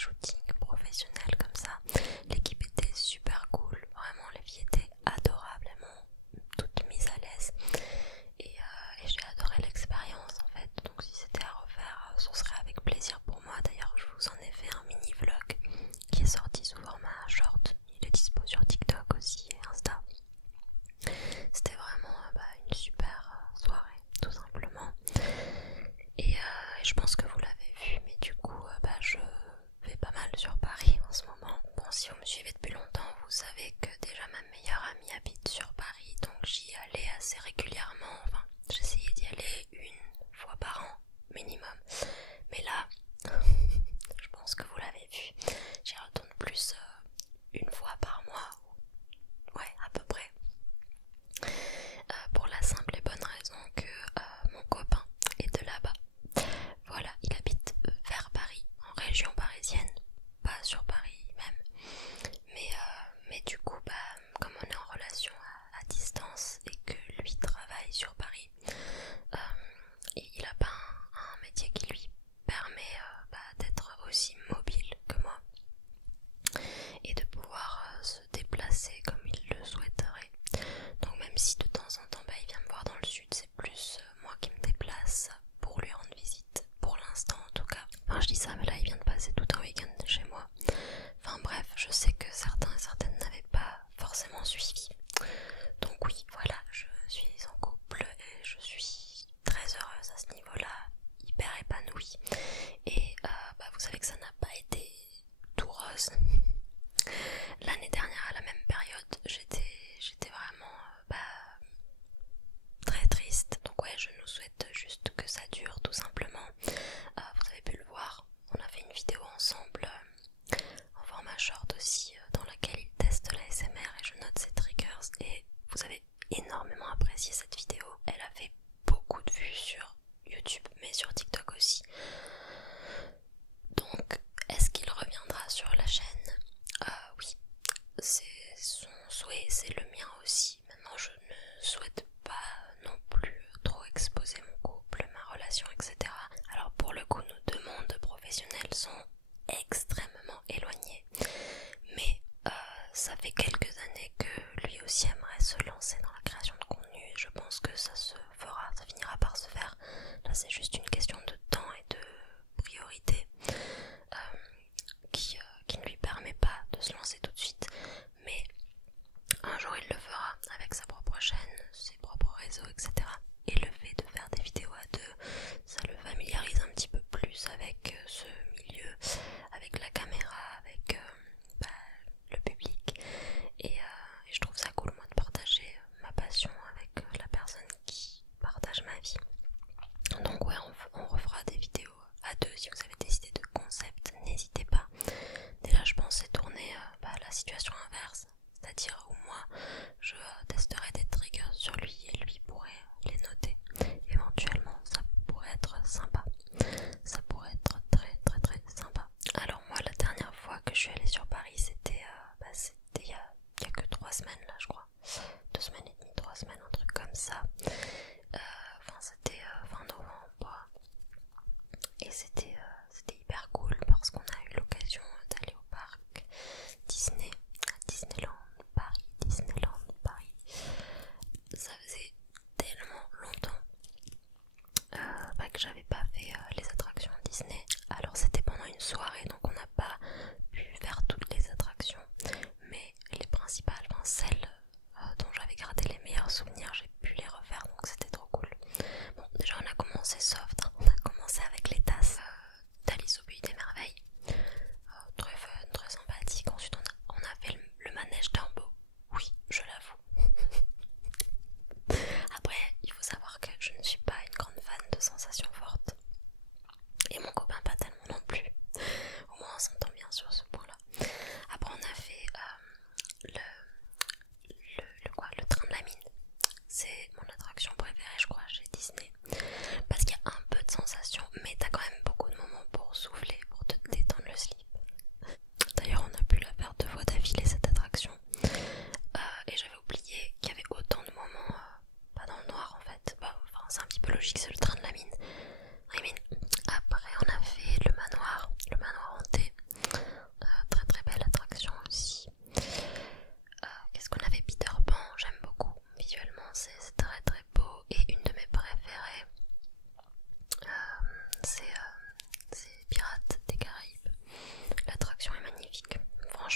shooting professionnel comme ça. L'équipe était super cool, vraiment les filles étaient adorables, elles m'ont toutes mise à l'aise et j'ai adoré l'expérience en fait. Donc si c'était à refaire, ce serait avec plaisir pour moi. D'ailleurs je vous en ai fait un mini vlog qui est sorti sous format short, il est dispo sur TikTok aussi et Insta. C'était vraiment une super soirée tout simplement. Et je pense que vous l'avez vu, mais du coup je vais pas mal sur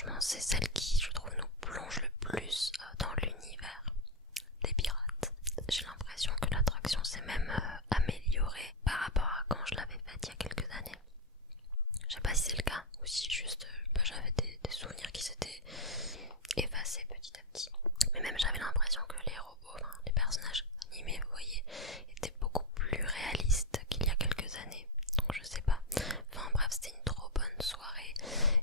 franchement c'est celle qui je trouve nous plonge le plus dans l'univers des pirates. J'ai l'impression que l'attraction s'est même améliorée par rapport à quand je l'avais faite il y a quelques années. Je sais pas si c'est le cas ou si juste j'avais des souvenirs qui s'étaient effacés petit à petit. Mais même j'avais l'impression que les robots, les personnages animés, vous voyez, étaient beaucoup plus réalistes qu'il y a quelques années. Donc je sais pas. Enfin bref, c'était une trop bonne soirée.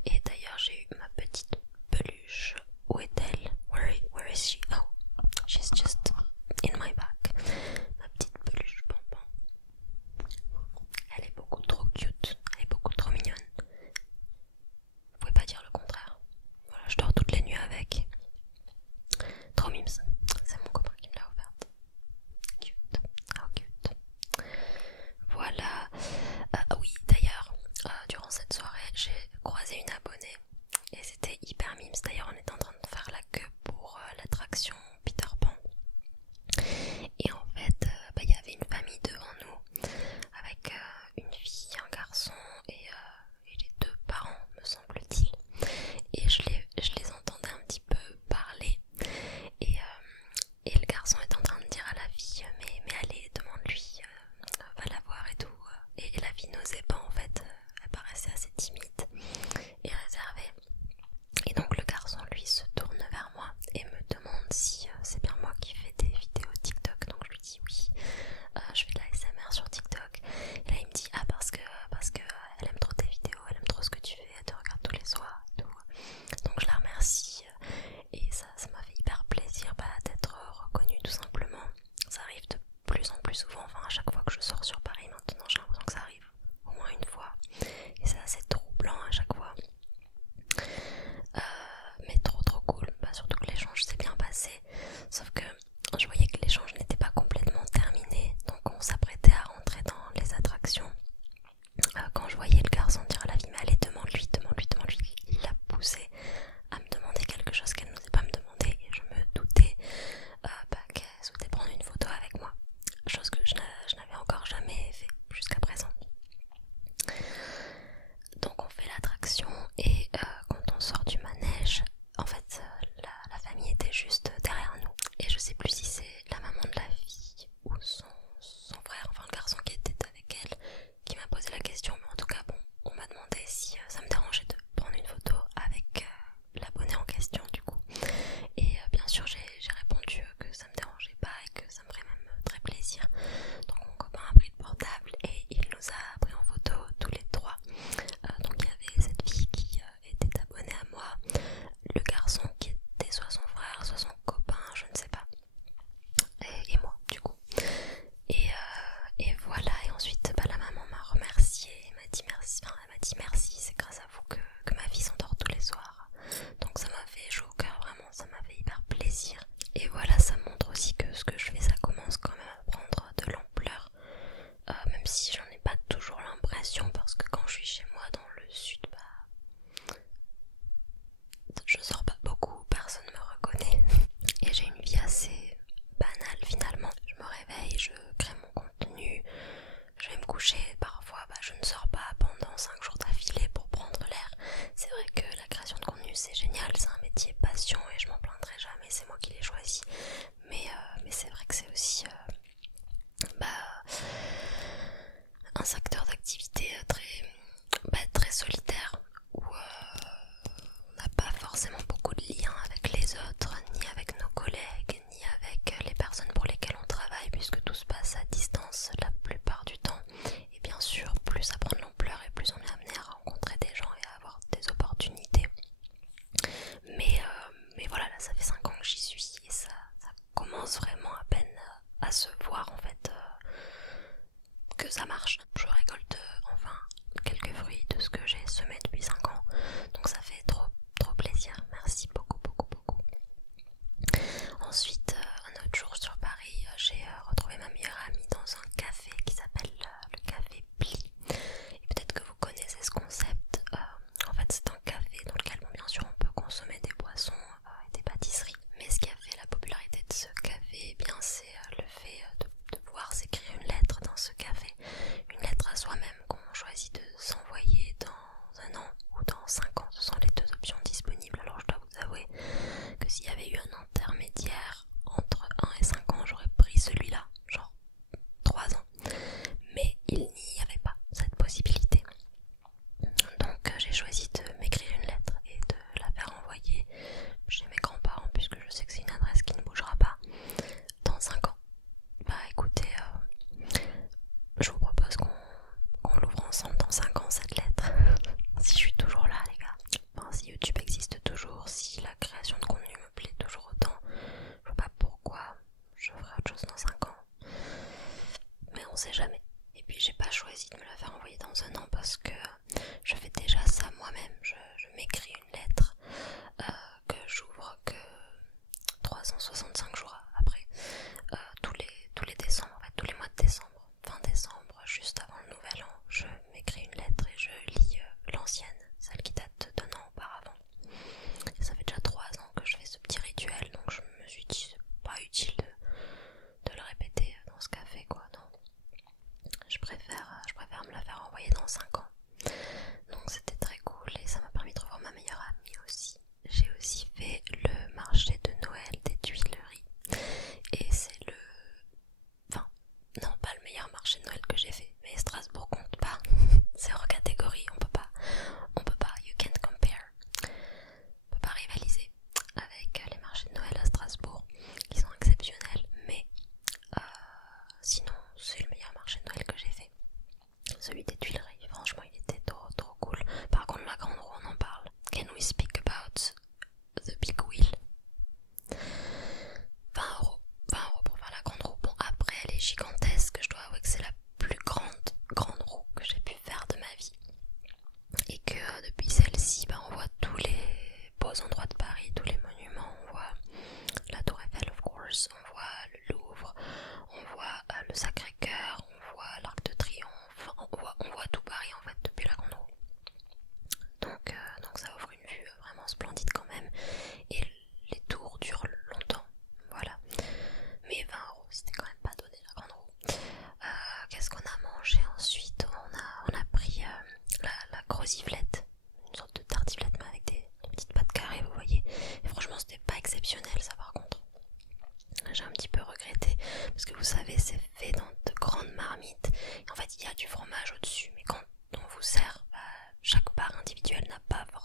Et d'ailleurs j'ai eu ma petite peluche. Où est-elle? Where is she? Oh, she's just in my bag. Ma petite peluche bonbon. Elle est beaucoup trop cute. Elle est beaucoup trop mignonne. Vous pouvez pas dire le contraire. Voilà, je dors toutes les nuits avec. Trop mimes. C'est mon copain qui me l'a offerte. Cute. Oh cute. Voilà. Oui, d'ailleurs, durant cette soirée, j'ai croisé une abonnée et c'était hyper mimes. D'ailleurs, on était en train de faire la queue pour l'attraction Peter Pan. Et en fait, il y avait une famille devant nous avec une fille, un garçon et les deux parents, me semble-t-il. Et je les entendais un petit peu parler. Et le garçon est en train de dire à la fille mais allez, demande-lui, va la voir et tout. Et la fille n'osait pas en fait, elle paraissait assez timide et réservée. Et donc le garçon lui se tourne vers moi et me demande si c'est bien moi qui fais des vidéos TikTok. Donc je lui dis oui, je fais de la ASMR sur TikTok. Et là il me dit ah parce que elle aime trop tes vidéos, elle aime trop ce que tu fais, elle te regarde tous les soirs et tout. Donc je la remercie et ça m'a fait hyper plaisir d'être reconnue tout simplement. Ça arrive de plus en plus souvent, enfin à chaque fois que je sors sur Paris maintenant j'ai l'impression que ça arrive au moins une fois. Et c'est assez troublant à chaque fois. Mais trop cool, surtout que l'échange s'est bien passé. Sauf que je voyais que l'échange n'était pas complètement terminé. Donc on s'apprêtait à rentrer dans les attractions. Quand je voyais le garçon dire à la fille mais allez demande-lui, il l'a poussé à me demander quelque chose qu'elle n'osait pas me demander. Et je me doutais qu'elle souhaitait prendre une photo avec moi. Chose que je n'avais encore jamais fait jusqu'à présent. Donc on fait l'attraction et quand on sort du manège, en fait la famille était juste derrière nous. Et je sais plus si c'est la maman de la fille ou son frère, enfin le garçon qui était avec elle, qui m'a posé la question. Mais en tout cas bon, on m'a demandé si ça me dérangeait de prendre une photo avec l'abonné en question du coup. Et bien sûr j'ai répondu que ça me dérangeait pas et que ça me ferait même très plaisir. Donc mon copain a pris le portable et il nous a pris en photo tous les trois. Donc il y avait cette fille qui était abonnée à moi, le garçon qui était soit son frère, soit son copain, je ne sais pas, et moi du coup. Et voilà, et ensuite la maman m'a remercié, elle m'a dit merci, c'est grâce à vous que ma fille s'endort tous les soirs. Donc ça m'a fait chaud au cœur, vraiment, ça m'a fait hyper plaisir. Et voilà, ça montre aussi que ce que je fais, ça commence quand même à prendre de l'ampleur. Même si j'en ai pas toujours l'impression, parce que quand je suis chez moi dans le sud, je sors pas beaucoup, personne me reconnaît et j'ai une vie assez banale finalement. Je me réveille, je crée mon contenu, je vais me coucher, parfois je ne sors pas pendant 5 jours d'affilée pour prendre l'air. C'est vrai que la création de contenu c'est génial, c'est un métier passion et je m'en plaindrai jamais, c'est moi qui l'ai choisi. Mais c'est vrai que c'est aussi un secteur d'activité très solitaire où on n'a pas forcément beaucoup de liens avec les autres, ni avec nos collègues, ni avec les personnes pour lesquelles on travaille, puisque tout se passe à distance la plupart du temps. Et bien sûr, plus ça prend de l'ampleur et plus on est amené à rencontrer des gens et à avoir des opportunités. Mais voilà, là ça fait 5 ans que j'y suis et ça commence vraiment à peine à se voir en fait que ça marche. Je récolte enfin quelques fruits de ce que j'ai semé depuis 5 ans. Donc ça fait trop plaisir. Merci beaucoup. Ensuite, un autre jour sur Paris, j'ai retrouvé ma meilleure amie dans un café qui s'appelle le Café Pli. Et peut-être que vous connaissez ce concept. En fait, c'est un café dans lequel, bien sûr, on peut consommer des boissons et des pâtisseries. Mais ce qui a fait la popularité de ce café, c'est le fait de pouvoir s'écrire une lettre dans ce café. Une lettre à soi-même qu'on choisit de s'envoyer dans 1 an ou dans 5 ans. Ce sont les 2 options disponibles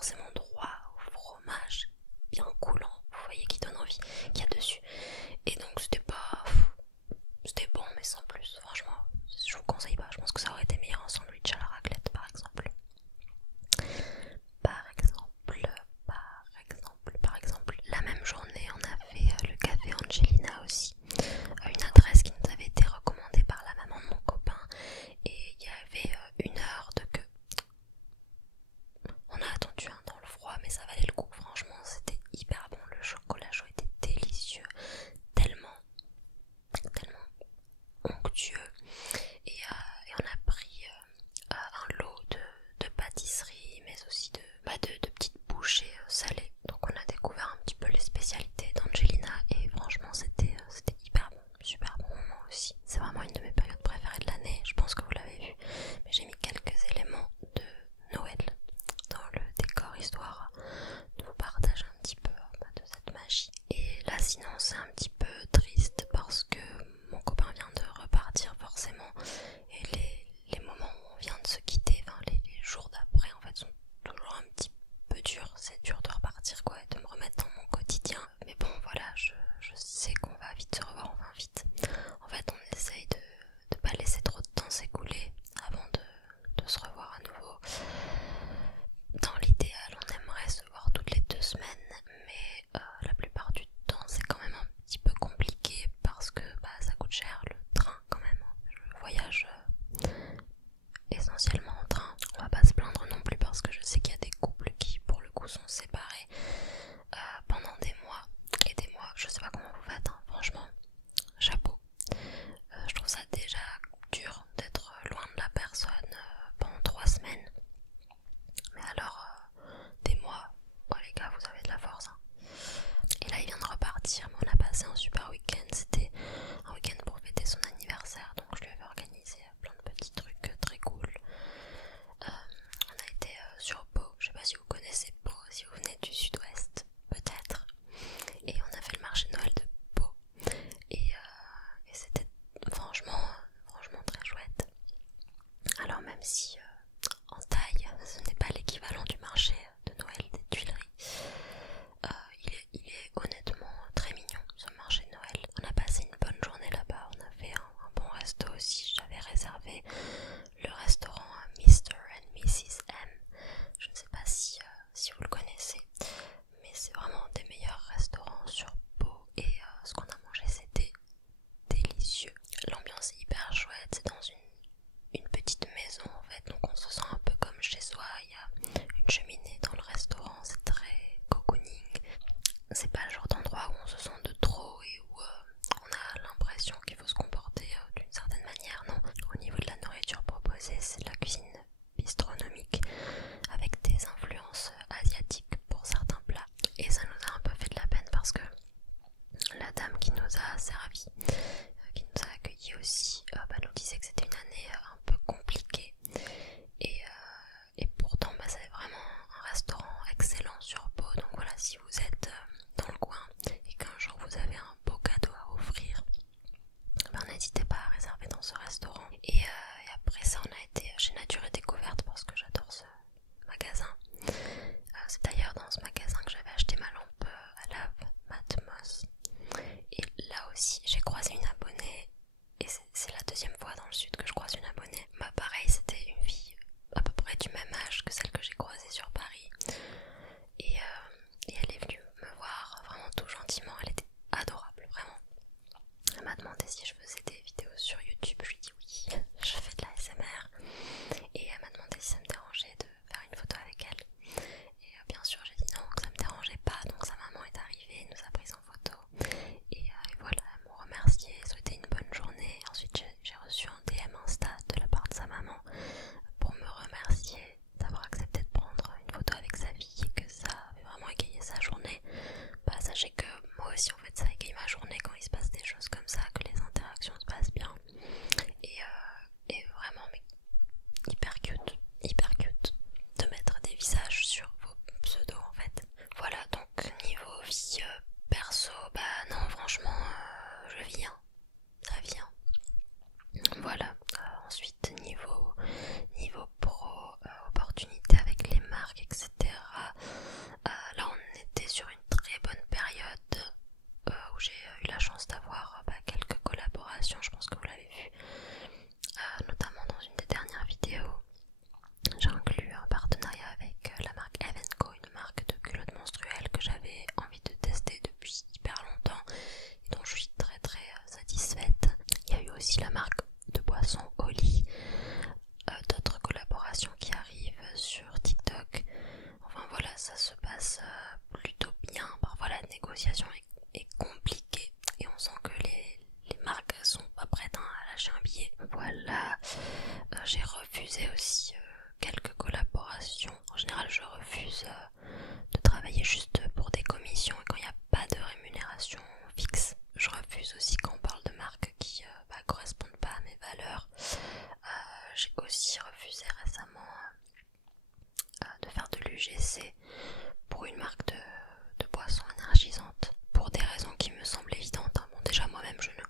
forcément droit au fromage bien coulant, vous voyez, qui donne envie, qu'il y a dessus. Et donc c'était bon mais sans plus, franchement je vous conseille pas. Je pense que ça aurait été meilleur en sandwich à la raclette par exemple. Par exemple, la même journée, on a fait le café Angelina aussi, une adresse qui nous avait été recommandée par la maman de mon copain, et il y avait 1 heure de queue. On a attendu dans le froid, mais ça valait le coup, franchement, c'était hyper bon, le chocolat chaud était délicieux, tellement onctueux, et on a pris un lot de pâtisserie, mais aussi de petites bouchées salées. Donc on a découvert un petit peu les spécialités d'Angelina et franchement c'était hyper bon, super bon moment aussi. C'est vraiment une de mes périodes préférées de l'année, je pense que vous l'avez vu, mais j'ai mis quelques éléments de Noël dans le décor histoire de vous partager un petit peu de cette magie. Et là sinon c'est un petit peu triste parce que mon copain vient de repartir forcément, et les moments où on vient de se quitter, enfin les jours d'après en fait sont toujours un petit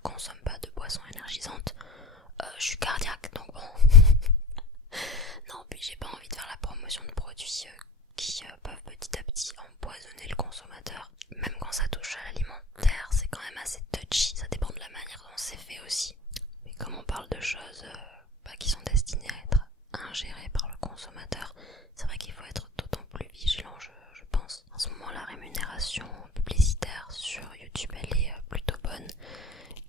consomme pas de boissons énergisantes. Je suis cardiaque, donc bon. Non, puis j'ai pas envie de faire la promotion de produits qui peuvent petit à petit empoisonner le consommateur. Même quand ça touche à l'alimentaire, c'est quand même assez touchy, ça dépend de la manière dont c'est fait aussi. Mais comme on parle de choses qui sont destinées à être ingérées par le consommateur, c'est vrai qu'il faut être d'autant plus vigilant, je pense. En ce moment, la rémunération publicitaire sur YouTube, elle est plutôt bonne,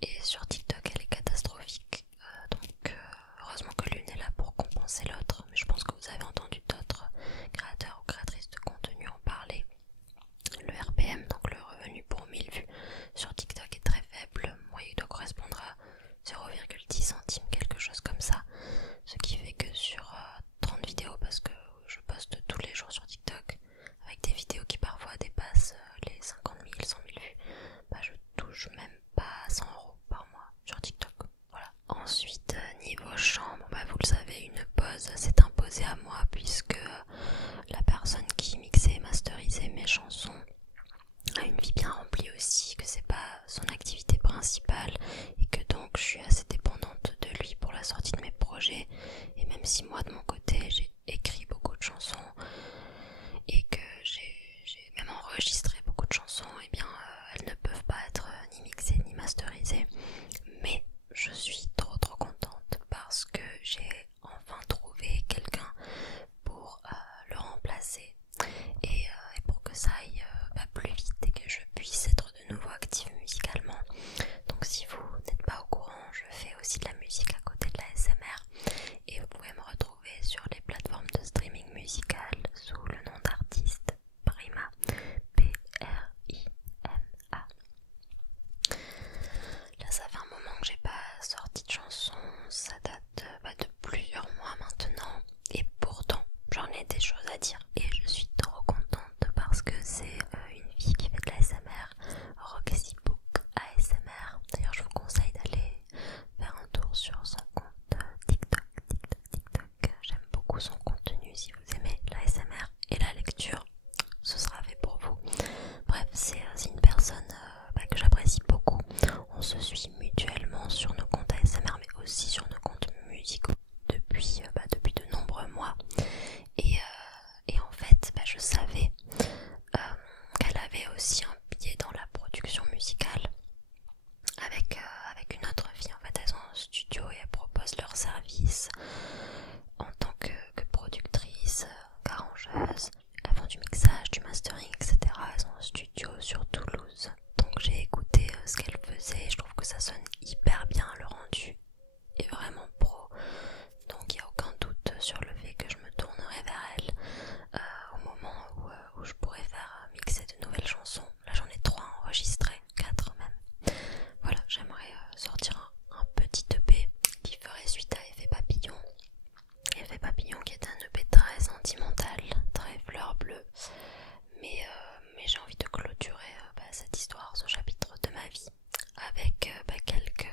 et sur TikTok, elle est catastrophique. Donc heureusement que l'une est là pour compenser l'autre, mais je pense que vous avez entendu d'autres créateurs ou créatrices de contenu en parler. Le RPM, donc le revenu pour 1000 vues sur TikTok, est très faible. Moi, il doit correspondre à 0,10 centimes, quelque chose comme ça. Ce qui fait que sur 30 vidéos, parce que je poste tous les jours sur TikTok, avec des vidéos qui parfois dépassent les 50 000, 100 000 vues, je touche même pas 100 € par mois sur TikTok. Voilà. Ensuite, niveau chant, vous le savez, une pause s'est imposée à moi puisque la personne qui mixait et masterisait mes chansons a une vie bien remplie aussi, que c'est pas son activité principale et que donc je suis assez dépendante de lui pour la sortie de mes projets. Et même si moi de mon côté j'ai écrit beaucoup de chansons et que j'ai même enregistré beaucoup de chansons, et bien elles ne peuvent pas être ni mixées ni masterisées. Mais je suis trop contente parce que j'ai enfin trouvé quelqu'un pour le remplacer et pour que ça aille plus vite et que je puisse être de nouveau active musicalement. Donc si vous n'êtes pas au courant, je fais aussi de la musique à côté de la SMR et vous pouvez me retrouver sur les plateformes de streaming musical sous le nom d'artiste Prima, Prima. Là ça fait un moment que j'ai pas sorti de chanson, ça date de plusieurs mois maintenant, et pourtant j'en ai des choses à dire et je suis trop contente parce que c'est une fille qui fait de l'ASMR, Roxybook ASMR. D'ailleurs je vous conseille d'aller faire un tour sur son compte TikTok. J'aime beaucoup son contenu. Si vous aimez l'ASMR et la lecture, ce sera fait pour vous. Bref, c'est une personne que j'apprécie beaucoup. On se suit mutuellement sur nos comptes ASMR mais aussi sur nos comptes musicaux depuis de nombreux mois. Et en fait, je savais qu'elle avait aussi un pied dans la production musicale avec une autre fille. En fait, elles ont un studio et elles proposent leurs services en tant que productrice, qu'arrangeuse. Elles font du mixage, du mastering, etc. Elles ont un studio sur Toulouse. Donc j'ai écouté ce qu'elles faisaient. Je trouve que ça sonne hyper bien, le rendu est vraiment pro. Donc il n'y a aucun doute sur le fait que je me tournerai vers elle au moment où je pourrais faire mixer de nouvelles chansons. Là j'en ai 3 enregistrées, 4 même. Voilà, j'aimerais sortir un petit EP qui ferait suite à Effet Papillon. Effet Papillon qui est un EP très sentimental, très fleur bleue. Mais j'ai envie de clôturer cette histoire, ce chapitre de ma vie avec quelques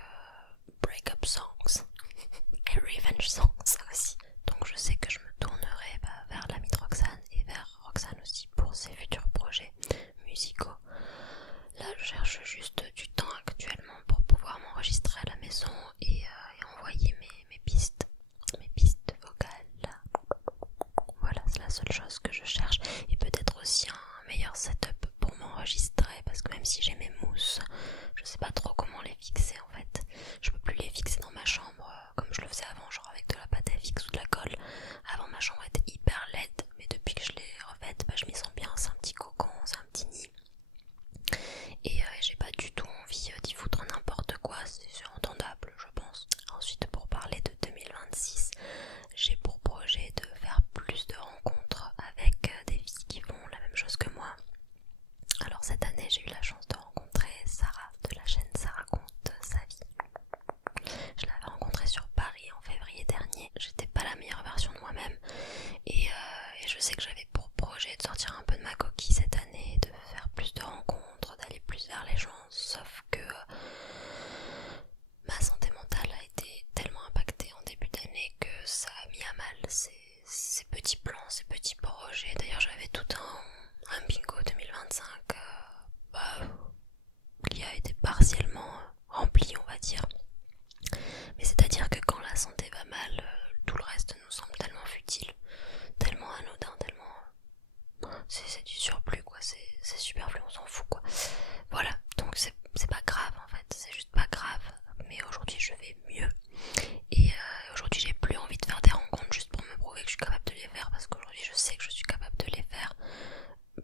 du surplus quoi, c'est superflu, on s'en fout quoi. Voilà, donc c'est pas grave en fait, c'est juste pas grave, mais aujourd'hui je vais mieux. Et aujourd'hui j'ai plus envie de faire des rencontres juste pour me prouver que je suis capable de les faire, parce qu'aujourd'hui je sais que je suis capable de les faire.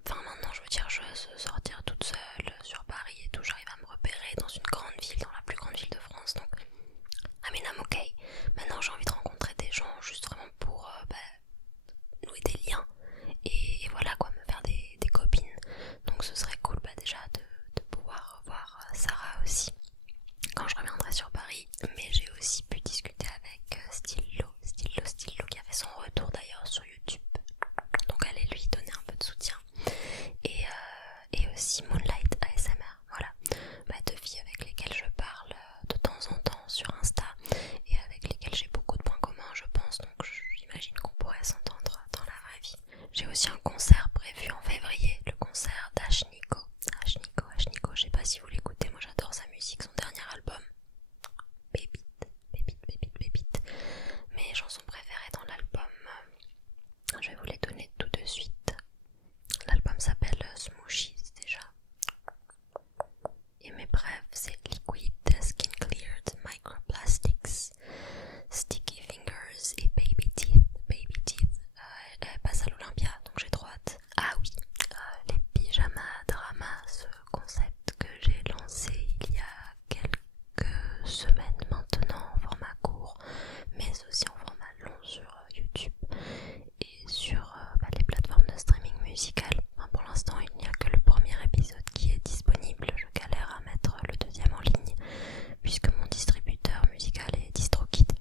Enfin maintenant je veux dire, je veux sortir toute seule sur Paris et tout, j'arrive à me repérer dans une grande ville, dans la plus grande ville de France, donc I mean I'm okay. Maintenant j'ai envie de rencontrer des gens juste vraiment pour nouer des liens et voilà quoi, me faire des copines. Donc ce serait cool déjà de pouvoir voir Sarah aussi quand je reviendrai sur Paris. Mais j'ai aussi pu discuter avec Stylo qui a fait son retour d'ailleurs sur YouTube, donc allez lui donner un peu de soutien. Et aussi Moonlight ASMR, voilà, deux filles avec lesquelles je parle de temps en temps sur Insta et avec lesquelles j'ai beaucoup de points communs je pense, donc j'imagine qu'on pourrait s'entendre dans la vraie vie. J'ai aussi un concert prévu en février, le concert d'Ashniko, je sais pas si vous l'écoutez, moi j'adore sa musique, son dernier album, pépite. Mes chansons préférées dans l'album, je vais vous les donner tout de suite. L'album s'appelle Smooshies déjà. Et mes brefs, c'est Liquid, Skin Cleared, Microplastics, Sticky Fingers et Baby Teeth. Elle passe à l'Olympia, donc j'ai trop hâte. Ah oui, les pyjamas drama, ce concept que j'ai lancé il y a quelques semaines maintenant en format court, mais aussi en format long sur YouTube et sur les plateformes de streaming musical. Enfin, pour l'instant il n'y a que le premier épisode qui est disponible, je galère à mettre le deuxième en ligne puisque mon distributeur musical est DistroKid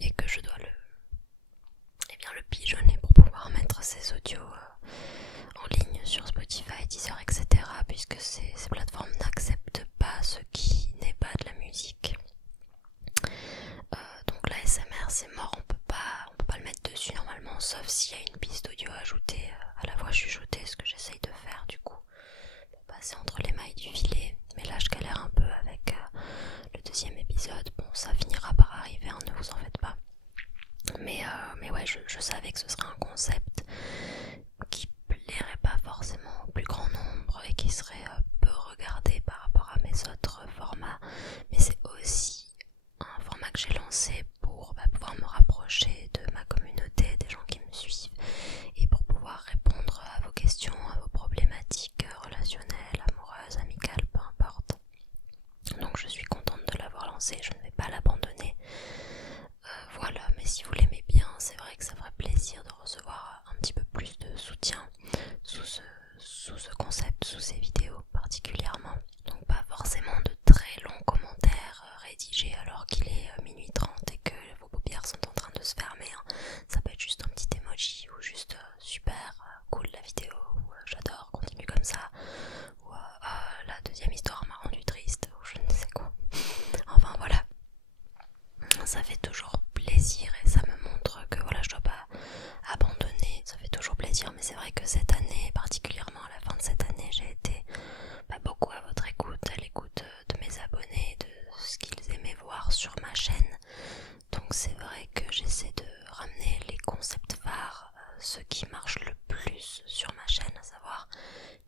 et que je dois le pigeonner pour pouvoir mettre ses audios en ligne sur Spotify, Deezer, etc. puisque ces plateformes n'acceptent pas ce qui n'est pas de la musique. Donc la SMR c'est mort, on peut pas le mettre dessus normalement, sauf s'il y a une piste audio ajoutée à la voix chuchotée, ce que j'essaye de faire du coup pour passer entre les mailles du filet. Mais là je galère un peu avec le deuxième épisode, bon ça finira par arriver, hein, ne vous en faites pas. Mais ouais, je savais que ce serait un concept qui plairait pas forcément au plus grand nombre et qui serait peu regardé par rapport à mes autres formats, mais c'est aussi un format que j'ai lancé pour pouvoir me rapprocher de ma communauté, des gens qui me suivent, et pour pouvoir répondre à vos questions, à vos problématiques relationnelles, amoureuses, amicales, peu importe. Donc je suis contente de l'avoir lancé, je ne vais pas l'abandonner. Voilà, mais si vous l'aimez bien, c'est vrai que ça ferait plaisir de recevoir un petit peu plus de soutien sous ce concept, sous ces vidéos particulièrement. Donc pas forcément de très longs commentaires rédigés alors qu'il est minuit 30 et que vos paupières sont en train de se fermer, hein. Ça peut être juste un petit emoji ou juste super cool la vidéo, ou j'adore, continue comme ça, ou la deuxième histoire m'a rendu triste, ou je ne sais quoi. Enfin voilà, ça fait toujours plaisir et ça me montre que voilà, je dois pas abandonner, ça fait toujours plaisir. Mais c'est vrai que cette année, particulièrement à la fin de cette année, j'ai été beaucoup à votre écoute, à l'écoute de mes abonnés, de ce qu'ils aimaient voir sur ma chaîne. Donc c'est vrai que j'essaie de ramener les concepts phares, ceux qui marchent le plus sur ma chaîne, à savoir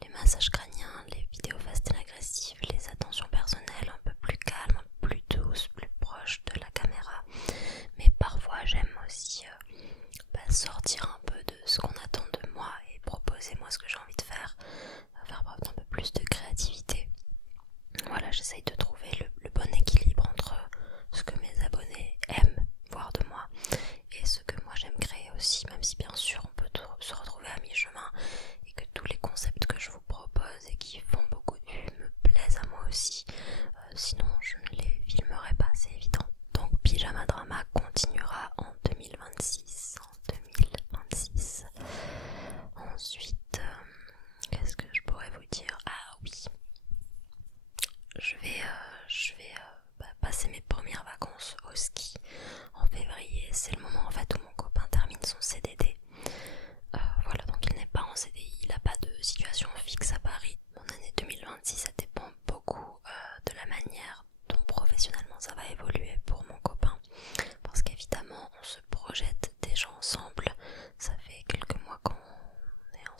les massages crâniens, les vidéos fast and agressives, les attentions personnelles un peu plus calmes, un peu plus douces, plus proches de la caméra. Mais parfois j'aime aussi sortir un peu de ce qu'on attend de moi et proposer moi ce que j'ai envie de faire preuve d'un peu plus de créativité. Voilà, j'essaye de trouver le bon équilibre entre ce que mes abonnés aiment voir de moi et ce que moi j'aime créer aussi, même si bien sûr on peut se retrouver à mi-chemin et que tous les concepts que je vous propose et qui font beaucoup de vues me plaisent à moi aussi, sinon je ne les filmerai pas, c'est évident. Donc Pyjama Drama continuera en 2026. Ensuite, qu'est-ce que je pourrais vous dire? Ah oui, je vais passer mes premières vacances au ski en février. C'est le moment en fait où mon copain termine son CDD. Voilà, donc il n'est pas en CDI, il n'a pas de situation fixe à Paris. Mon année 2026, ça dépend beaucoup de la manière dont professionnellement ça va évoluer pour mon copain, parce qu'évidemment on se projette déjà ensemble. Ça fait quelques mois qu'on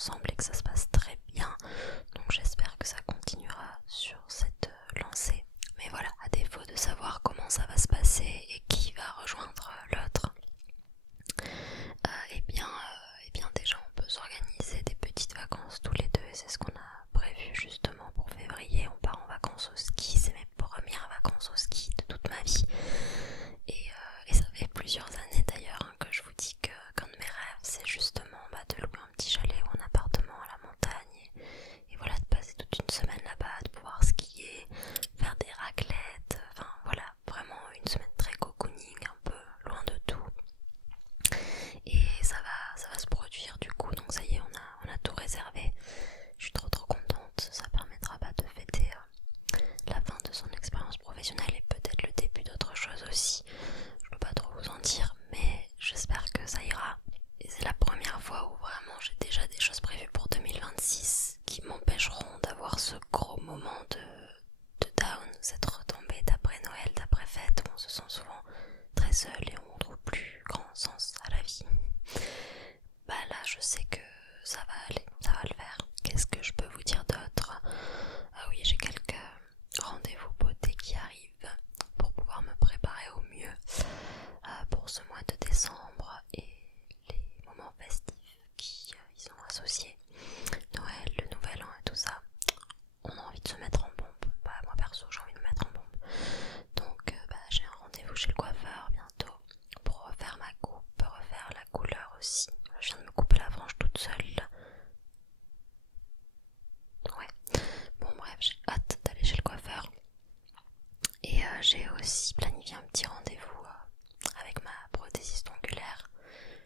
ensemble et que ça se passe très bien. Donc j'espère que ça continuera sur cette lancée. Mais voilà, à défaut de savoir comment ça va se passer et qui va rejoindre l'autre, eh bien déjà on peut s'organiser des petites vacances tous les deux et c'est ce qu'on a prévu justement pour février. On part en vacances au ski, c'est mes premières vacances au ski de toute ma vie et ça fait plusieurs années d'ailleurs que je vous dis qu'un de mes rêves c'est justement de louer un petit chalet ou un appartement à la montagne et voilà, de passer toute une semaine là-bas, de pouvoir skier, faire des raclettes, enfin voilà, vraiment une semaine très cocooning, un peu loin de tout. Et ça va se produire du coup, donc ça y est, on a tout réservé. Je suis trop contente, ça permettra de fêter la fin de son expérience professionnelle et peut-être le début d'autre chose aussi. Je peux pas trop vous en dire, mais j'espère que ça ira. Et c'est la première fois où vraiment j'ai déjà des choses prévues pour 2026 qui m'empêcheront d'avoir ce gros moment de down, cette retombée d'après Noël, d'après fête, où on se sent souvent très seul et où on trouve plus grand sens à la vie. Là je sais que ça va aller, ça va le faire. Qu'est-ce que je peux vous dire d'autre? Ah oui, j'ai quelques rendez-vous beauté qui arrivent pour pouvoir me préparer au mieux pour ce mois de décembre et les moments festifs qui y sont associés. Noël, le nouvel an et tout ça. On a envie de se mettre en bombe. Moi perso j'ai envie de me mettre en bombe. Donc j'ai un rendez-vous chez le coiffeur bientôt pour refaire ma coupe, refaire la couleur aussi. Je viens de me couper la frange toute seule. Ouais. Bon bref, j'ai hâte d'aller chez le coiffeur. Et j'ai aussi planifié un petit rendez-vous avec ma prothésiste ongulaire.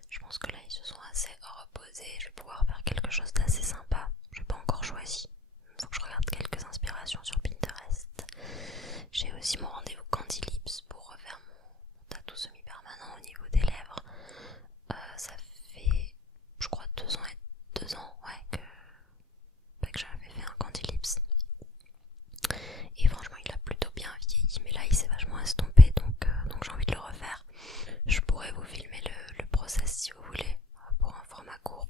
Je pense que là ils se sont assez reposés. Je vais pouvoir faire quelque chose d'assez sympa. Je n'ai pas encore choisi. Il faut que je regarde quelques inspirations sur Pinterest. J'ai aussi mon rendez-vous Candy Lips pour refaire mon tatou semi-permanent au niveau des lèvres. Ça fait, je crois, 2 ans ouais, que j'avais fait un Candy Lips. Et franchement, il a plutôt bien vieilli, mais là, il s'est vachement estompé, donc j'ai envie de le refaire. Je pourrais vous filmer le process si vous voulez, pour un format court.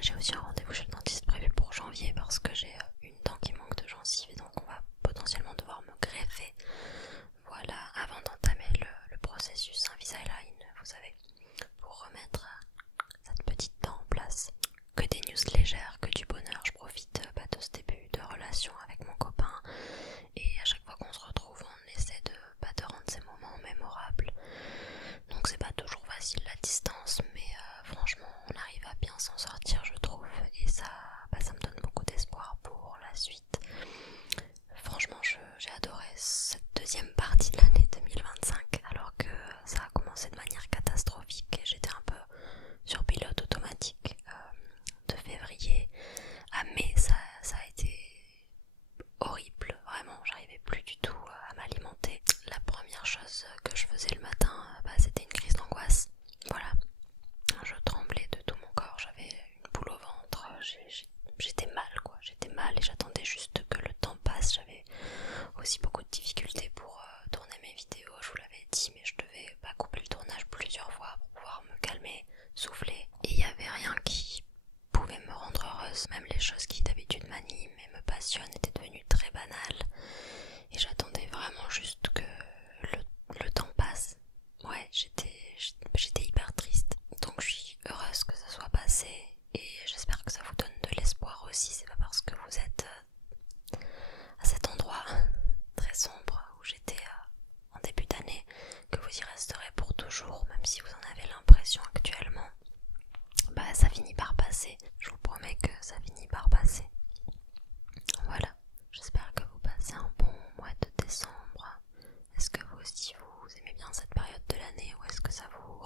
J'ai aussi un rendez-vous chez le dentiste prévu pour janvier parce que j'ai une dent qui manque de gencive et donc on va potentiellement devoir me greffer. Voilà, avant d'entamer le processus Invisalign, vous savez, pour remettre cette petite dent en place. Que des news légères, que du bonheur. Je profite de ce début de relation avec mon copain et à chaque fois qu'on se retrouve on essaie de rendre ces moments mémorables. Donc c'est pas toujours facile la distance, mais franchement on arrive à bien s'en sortir je trouve et ça me donne beaucoup d'espoir pour la suite. Franchement j'ai adoré cette deuxième partie de l'année 2025 alors que ça a commencé de manière catastrophique et j'étais un peu sur pilote automatique. De février à mai ça a été horrible, vraiment j'arrivais plus du tout à m'alimenter. La première chose que je faisais le matin c'était une crise d'angoisse. Voilà, je tremblais de tout mon corps, j'avais une boule au ventre, j'étais mal quoi, j'étais mal et j'attendais juste que le temps passe. J'avais aussi beaucoup de difficultés pour tourner mes vidéos, je vous l'avais dit, mais je devais couper le tournage plusieurs fois pour pouvoir me calmer, souffler, et il n'y avait rien qui pouvait me rendre heureuse. Même les choses qui d'habitude m'animent et me passionnent étaient devenues très banales et j'attendais vraiment juste que le temps passe. Ouais, j'étais hyper triste, donc je suis heureuse que ça soit passé et j'espère que ça vous donne de l'espoir aussi. C'est pas parce que vous êtes à cet endroit très sombre où j'étais en début d'année que vous y resterez pour toujours, même si vous en avez l'impression actuellement. Ça finit par passer, je vous promets que ça finit par passer. Voilà, j'espère que vous passez un bon mois de décembre. Est-ce que vous aussi vous aimez bien cette période de l'année ou est-ce que ça vous